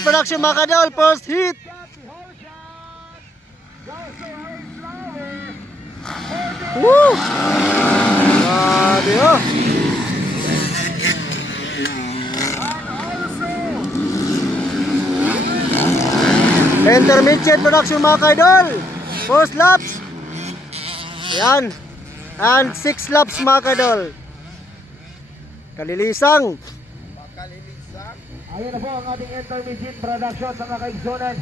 Midget Production mga kadol, first hit. Woo! Grabe oh. Enter Midget Production mga kadol, first laps. Yan. And 6 laps mga kadol. Kalilisang. Ayan na po ang ating intermediate production mga kaigsonan.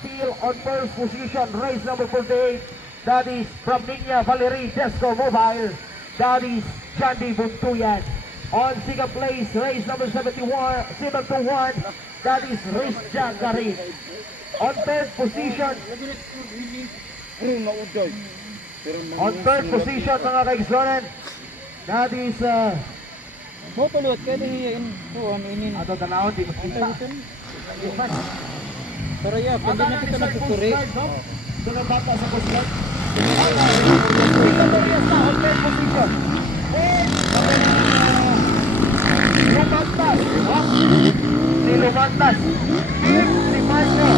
Still on first position, race number 48. That is from Niña Valerie Desco Mobile. That is Jandy Buntuyan. On second place, race number 721. That is Riz Jagarin. On third position, mga kaigsonan, that is Mo pulot kaya dihiin po aminin. ato tanawon di makita. Pero ya, pwede na kita nagtuturi. Mga bata sa kusgat. On third position. Lumantas. Si Lumantas. Si Macho.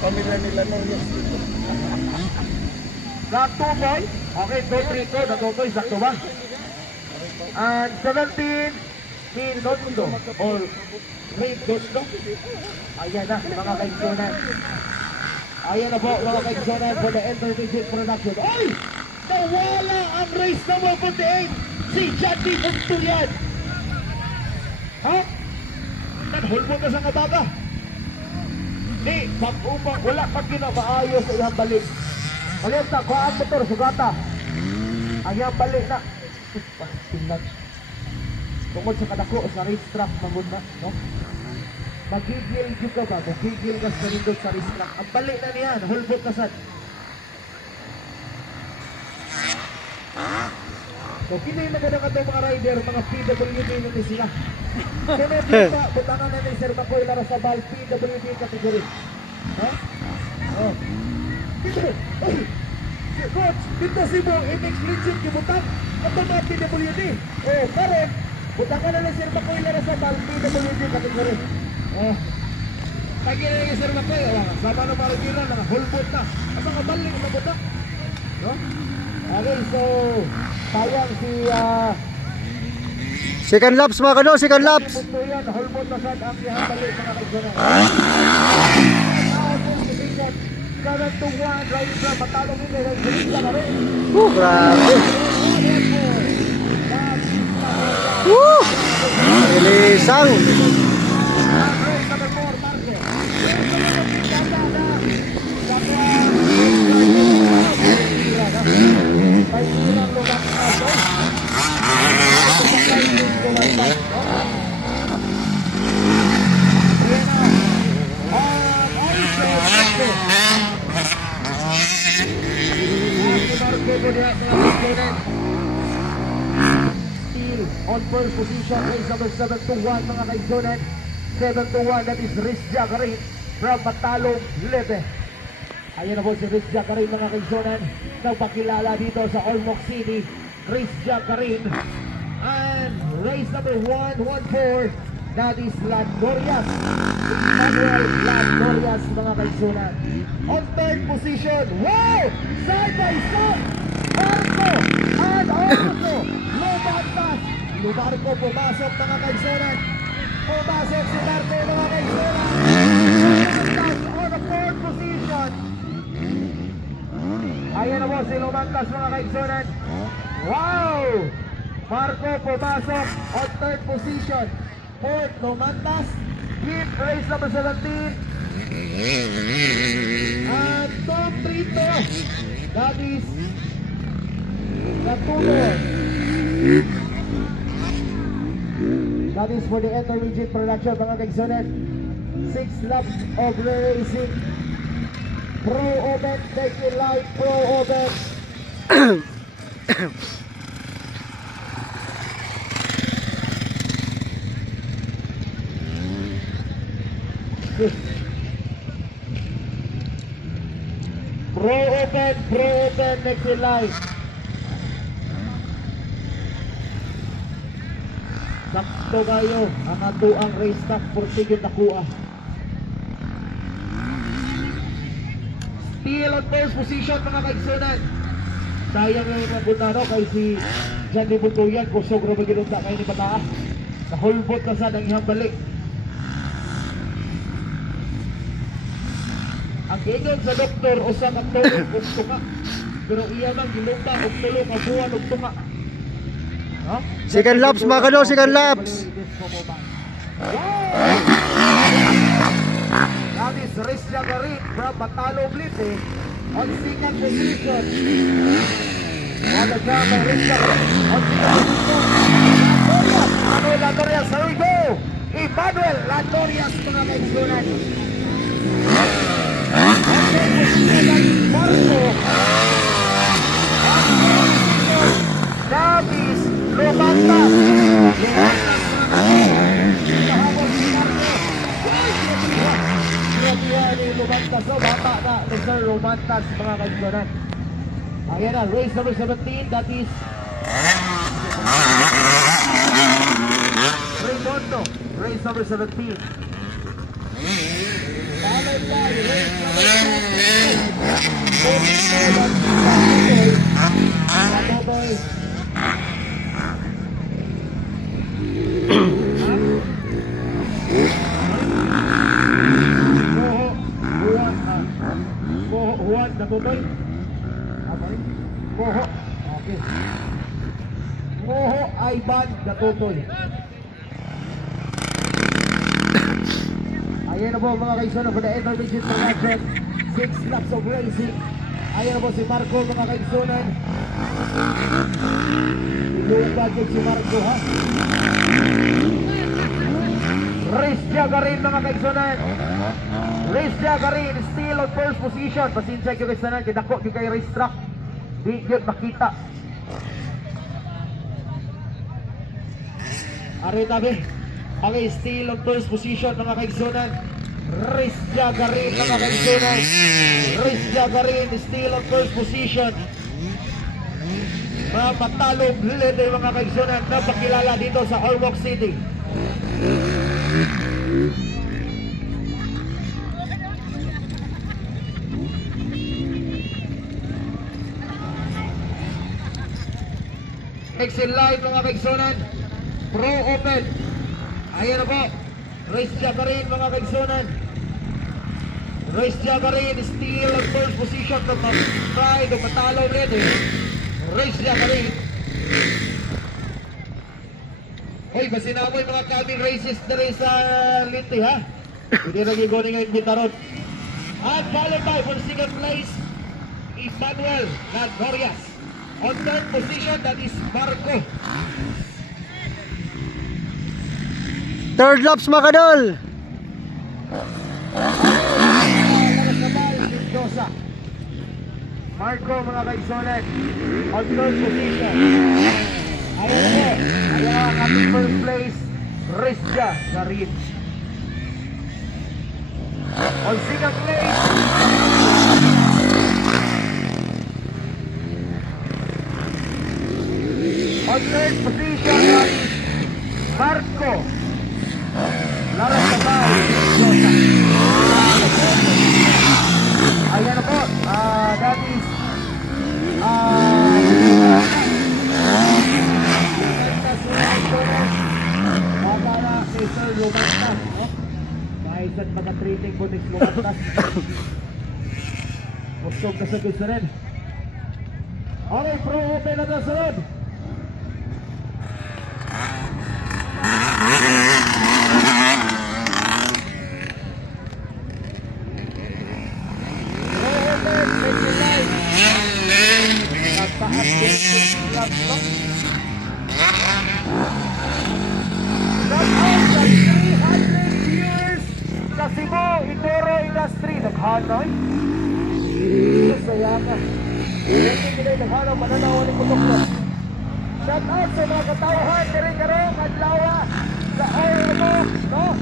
Pamilya nila no yes. Natuboy. Okay, 2-3 ko. Natuboy. Sakto ba? And 17. Si Dondo. Or Ray Dondo. Ayan na, mga kaigsonan. Ayan na po, mga kaigsonan for the intermediate production. Ay! Nawala ang race number 48. Si Jandy Buntuyan. Ha? Nagulbo ka sa kabaga. Di, pag-upang wala pag ginamaayos sa iyang balik. Maliit na, kuhaan motor, sugata. Ang iyang balik na. Tingnan. Tungkol sa kadako, sa racetrack, magunda, no? Magigil juga ba? Magigil ka sa nindot sa racetrack. Ang balik na niyan, hulbot na sad. So, kini yung nagandang itong mga rider, mga PWD na ni sila. Kaya dito, butangan na ni Sir Makoy Larasabal, PWD category. Ha? Oh. Dito, ay! Coach, dito si mo, MX Legend kibutang. Ito mga PWD. Oh, pare, butangan na ni Sir Makoy Larasabal, PWD category. Oh. Pagi na ni Sir Makoy, sama na mga rider na, hulbot na. Ang mga balik na butak. No? Okay, so, sayang si Second laps mga kadol, second laps. Buntuyan, hulbot na sad ang iyang balik mga kaigsonan. 7-1, right from matalong nila ng Gilisa na rin. Grabe. Woo! Kalilisang. Race number 4, Marque. May ilang lugar na ito. Still on first position, race number 721 mga kaigsonan. 721, that is Riz Jagarin from Matalong, Leyte. Ayan na po si Riz Jagarin mga kaigsonan. Nagpakilala dito sa Ormoc City, Riz Jagarin. And race number 114, that is Landorias. Manuel Landorias mga kaigsonan. On third position, wow! Side by side! Marco and also Lumantas. Lumarco pumasok mga kaigsonan. Pumasok si Marco mga kaigsonan. Lumantas on the fourth position. Ayan na po si Lumantas mga kaigsonan. Wow! Marco pumasok on third position. Fourth, Lumantas. Hit race number 17. And top 3 to. That is Natuloy. That is for the intermediate production mga kaigsonan. 6 laps of racing. Pro Open, take it live, Pro Open. Pro Open, next in line. Sa Sakto kayo ang ato ang race stock for ticket nakuha. Still on first position mga kaigsunan. Sayang yung mga bunano kay si John Di Buntuyan. Kusog na maginunda kayo ni Bataa. Nahulbot na sa nangyang balik. Ang ingon sa doktor o sa katulog o tunga. Pero iya mang gilunda o tulog o buwan o tunga. No? Second laps mga kadol, second laps. That is Riz Jagarit from Batalo Blite on second position. Wala dyan may Riz Jagarit on second position. Emmanuel Latorias, here we go! Emmanuel Latorias mga kaigsunan. Marco Davis Romantas. Romantas, no? Bata na Mr. Romantas mga kaigsunan. Ayan na, race number 17, that is Raymondo, race number 17. Followed by race number 18. Juan Natutoy. Moho. Okay. Moho Ivan Natutoy. Ayan na po mga kaigsunan for the intermission selection. 6 laps of racing. Ayan na po si Marco mga kaigsunan. Ilugad yun si Marco ha. Riz Jagarin mga kaigsunan. Riz Jagarin still on first position. Pasensya kayo kaigsunan. Kidako yung kay race track. Di yun makita. Ari tabi. Okay, still on first position mga kaigsunan. Riz Jagarin mga kaigsunan. Riz Jagarin still on first position. Mga patalong leader mga kaigsunan na pakilala dito sa Ormoc City. Next in line mga kaigsunan, Pro Open. Ayan na po, Riz Jagarin mga kaigsunan. Riz Jagarin still on first position to try to matalo ready. Riz Jagarin. Hoy, masinamoy mga cabin races na rin sa Linti ha. Hindi na gigoni ngayon bitaron. At followed by for second place, Emmanuel Latorias. On third position, that is Marco. Third laps mga kadol. Marco mga kaigsunan on third position. Ayan po, ayan ang ating first place, Riz Jagarin. On second place, on third position, that is Marco Larasabay Mendoza. Ayan na po, that is bata na kay Sir Romantas, no? Kahit saan pagka-treating po ni Romantas. Usog na sa gusto rin. Okay, Pro Open na sa sunod. Sa Cebu, Indoro Industry, naghanoy. Saya ka. Hindi kita naghanaw, mananaw ni Kutuklo. Shout out sa mga katawahan, kering-kering, adlawa, sa Ormo, no?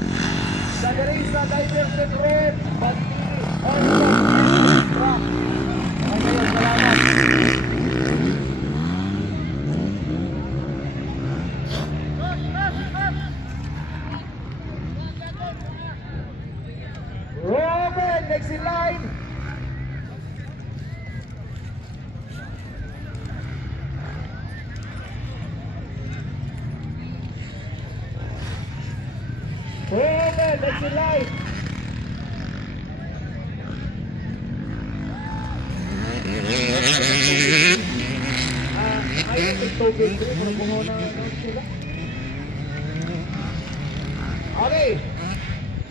Sa diri sa Diversion Road, Bati, Ormo, Truck. Maraming salamat. next in line. Pro Open, next in line. Ay, tubig ko, mabuho na sila. Okay.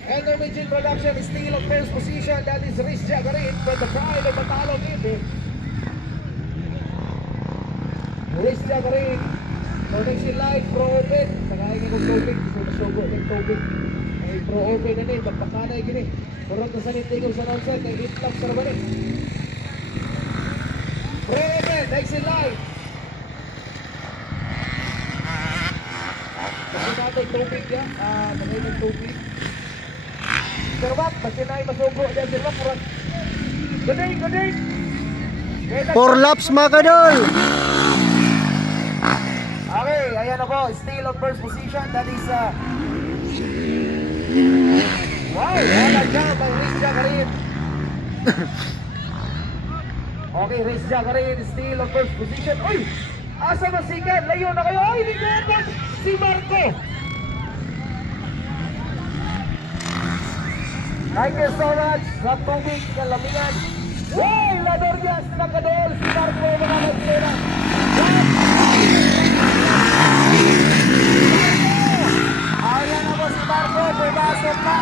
Intermediate production is still on first position. That is Riz Jagarin from the pride of Batalong Indi. Riz Jagarin. Connection line, Pro Open. Nakain ko tubig. Gusto na sugo ng tubig. Ay, Pro Open na rin. Pagpakanay gini. Kurang na sa nitigong sa non-set. Ay, hit lang sa naman eh. Pro Open, next in line. Kasi natin tubig yan. Nakain ng tubig. Pero wag, basta na masugo dyan sila. Galing! 4 laps mga kaidol. Okay, ayan ako. Still on first position. That is wow, wala dyan. May Riz Jagarin. Okay, Riz Jagarin still on first position. Uy! Asa na si Ken? Layo na kayo. Ay, hindi natin si Marco. Thank you so much sa tubig kalamingan. Hey, Ladorias Nakadol, si Marco mga nagsira. Ayan na po si Marco, pumasok na.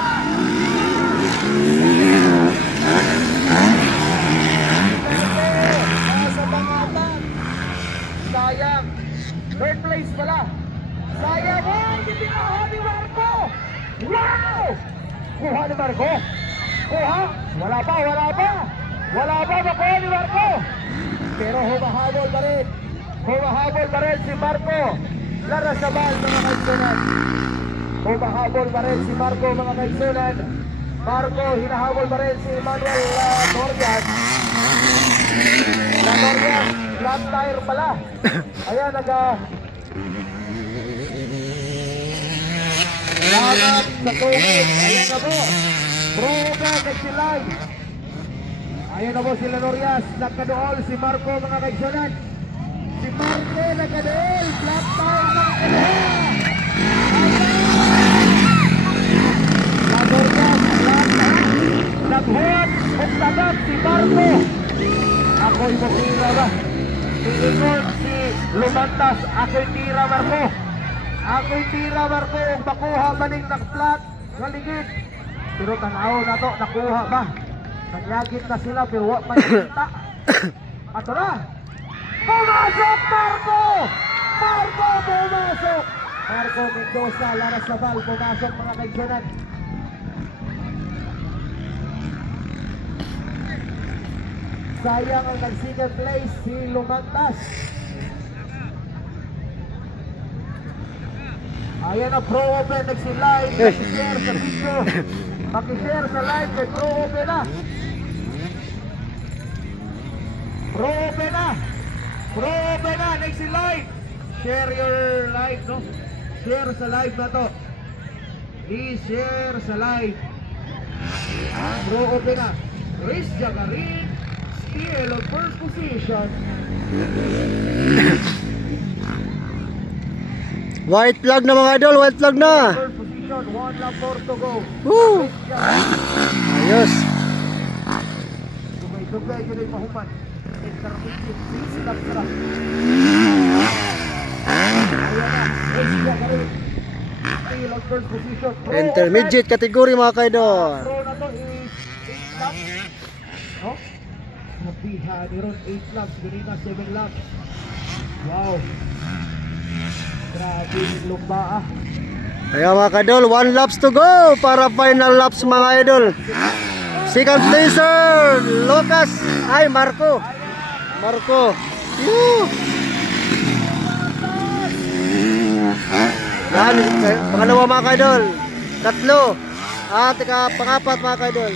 Nasa pangatan. Sayang. Third place pala. Sayang. Oh, hindi na ni Marco. Wow! Kuha ni Marco. Kuha. Wala pa. Wala pa makuha ni Marco. Pero humahabol pa rin. Humahabol pa rin si Marco. Larasabal mga kaigsunan. Humahabol pa rin si Marco mga kaigsunan. Marco, hinahabol pa rin si Manuel Norian. Norian, flat tire pala. Ayan, laban sa tubig. Ayan na po. Pro Open, next in line. Ayan na po sila Norias. Nakadool si Marco mga kaigsunan. Si Marco nakadool. Flat tire mga kaigsunan. Norias, flat tire. Naghuwag at tagap si Marco. Ako'y mukira ba? Iingon si Lumantas. Ako'y tira Marco. Ako'y tira Marco. Makuha maning nag-flat. Galigid. Pero tanaw na to. Nakuha ba? Nagyagit na sila pero wak may kita. Ato na. Pumasok Marco! Marco pumasok! Marco Mendoza, Larasabal pumasok mga kaigsunan. Sayang ang nag-second place si Lumantas. Ayan na Pro Open next in line. Pakishare sa video. Pakishare sa live kay Pro Open na. Pro Open na. Pro Open na next in line. Share your live, no? Share sa live na to. Please share sa live. Pro Open na. Riz Jagarin still on first position. White flag na mga idol, white flag na. First position, 1 lap more to go. Woo! Ayos. Dugay yun ay mahuman. Intermediate, 6 laps na lang. Ayan na, Riz Jagarin still on first position. Intermediate category mga kaidol. Pro na to is 8 laps. No? Nabiha ni Ron, 8 laps. Ganina, 7 laps. Wow. Grabe yung lumba ah. Kaya mga kaidol, 1 laps to go para final laps mga idol. Second placer, Lucas. Ay, Marco. Woo! Yan, pangalawa mga kaidol. Tatlo. At pangapat mga kaidol.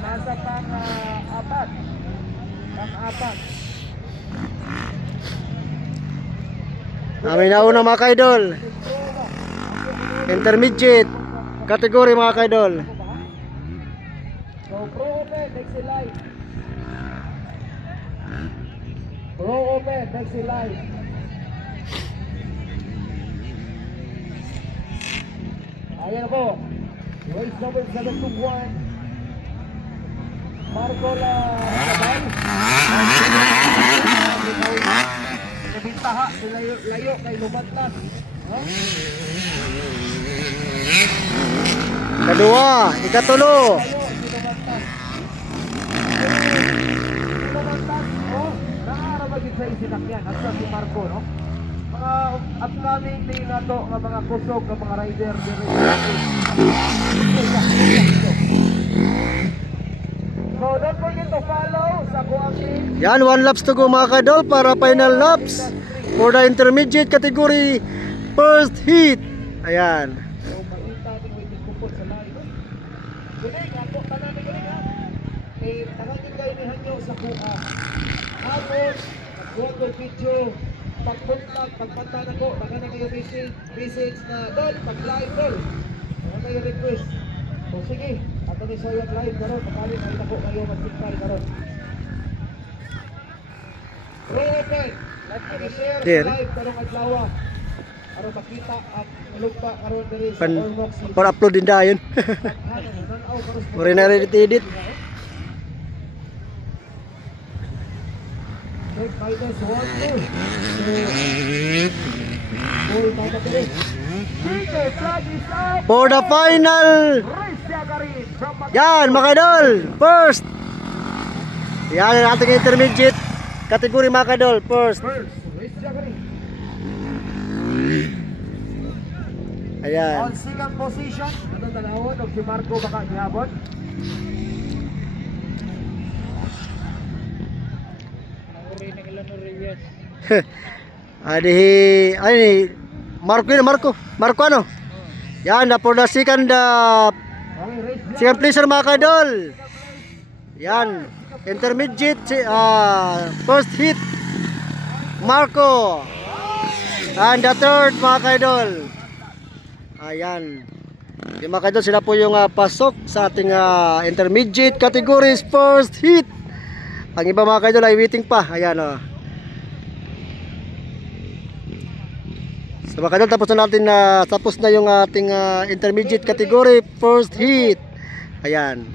Nasa pang-apat. Amin nauna mga kaidol. Intermediate category mga kaidol. So, pro open, next in line. Pro open, next in line. Ayan po. Race number 721. Marco La Sabay. Nabintaha, layo kay Lumatlas. Kadua, ikatulo. Layo, si Lumatlas. Si Lumatlas, nakaarabagin sa isinakyan. At sa si Marco, no? Mga upcoming day na to, nga mga kusog, nga mga rider. So don't forget to follow sa kuang team. Yan, 1 laps to go mga kaidol para final laps for the intermediate category first heat. Ayan. So makita din mo yung kupot sa lahat. Guling, ako tanan ni guling ha. Eh, tangagin kayo ni Hanyo sa kuha. Hapon, nagbuhat ko video. Pagpuntak, pagpanta na ko, baka na kayo message na Dol, pag-live Dol. Baka kayo request. So sige, ato ni Soyot live karon, pagkalin ay nako kayo mag-subscribe karon. Pro open, share There. live karong adlaw. Aron makita at lugta karon diri sa Pan, Ormoc City. para upload din dayon. Tanaw karon sa Mura na rin edit. Take minus 1 Goal by the Pérez. Peter flag is up. For the final. Race Yagarin from Yan mga kaidol. First. Yan ang ating intermediate category mga kaidol. First. First, Race Yagarin. Ayan. On second position, ano tanawon og si Marco baka gihapon. Ay, Marco yun, Marco ano? Yan, for the second Okay, race second placer mga kaidol. Yan, intermediate first hit Marco. And the third mga kaidol. Ayan. Yung mga kaidol, sila po yung pasok sa ating intermediate categories first hit. Ang iba mga kaidol ay waiting pa. Ayan o. So mga kaidol, tapos na yung ating intermediate category first hit. Ayan.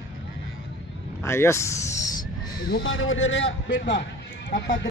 Ayos. Humano mo dire, bin ba? Kapag